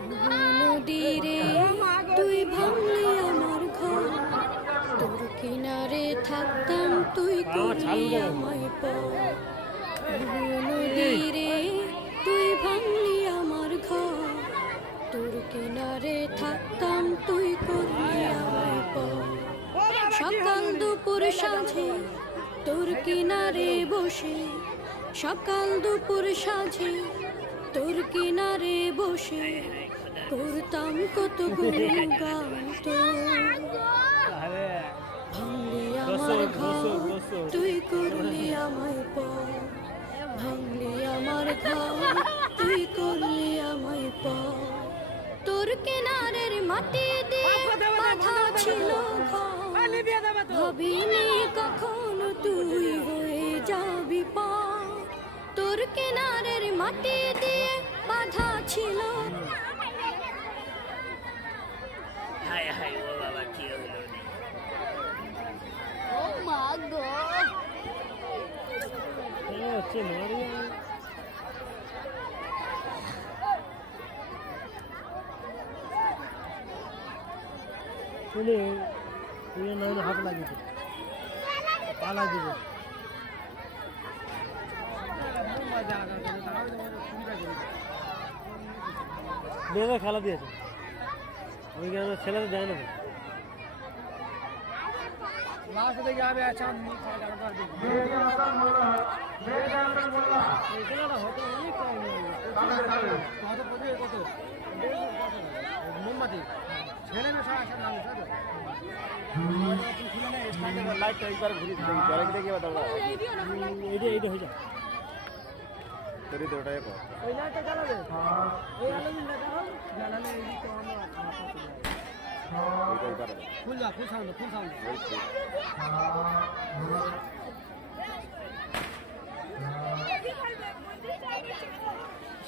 নদীরে তুই ভাঙলি আমার ঘর, তোর কিনারে থাকতাম তুই করলি আমায় পর। নদীরে তুই ভাঙলি আমার ঘর, তোর কিনারে থাকতাম তুই করলি আমায় পর। সকাল দুপুর সাঁঝে তোর কিনারে বসে, সকাল দুপুর সাঁঝে তোর কিনারে বসে করতাম কত গুণগান তোর। ভাঙলি আমার ঘর তুই করলি আমায় পর, ভাঙলি আমার ঘর তুই করলি আমায় পর। তোর কিনারের মাটি দিয়ে বাঁধা ছিল ঘর, ভাবিনি কখনো তুই হয়ে যাবি পার। তোর কিনারের মাটি দিয়ে বাঁধা ছিল। হায় হায় ও বাবা কি হলো ও মা গো, হচ্ছে মারিয়া শুনে তুই না হলে হাত লাগিয়েছে পালা দিবে মেয়েরা খেলা দিয়েছে ওই গ্রামের ছেলেরা যায় না লাস্ট থেকে আবে আচ্ছা হয়তো অনেক কত মোমবাতি ছেলে না সারা নাম লাইটটা একবার ঘুরে দেখি এইটা হয়ে যায় তোর ওটাই ওই লাইটটা জ্বালাবে ওই আলো জ্বালালে এই দিকে ফুল যা ফুল সাউন্ড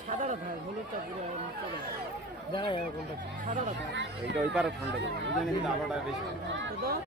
সাদাটা থাকে হলুদটা পুরো দেখা যাবে কোনটা সাদাটা থাকে এইটা ওই পারে ঠান্ডা আলোটা বেশি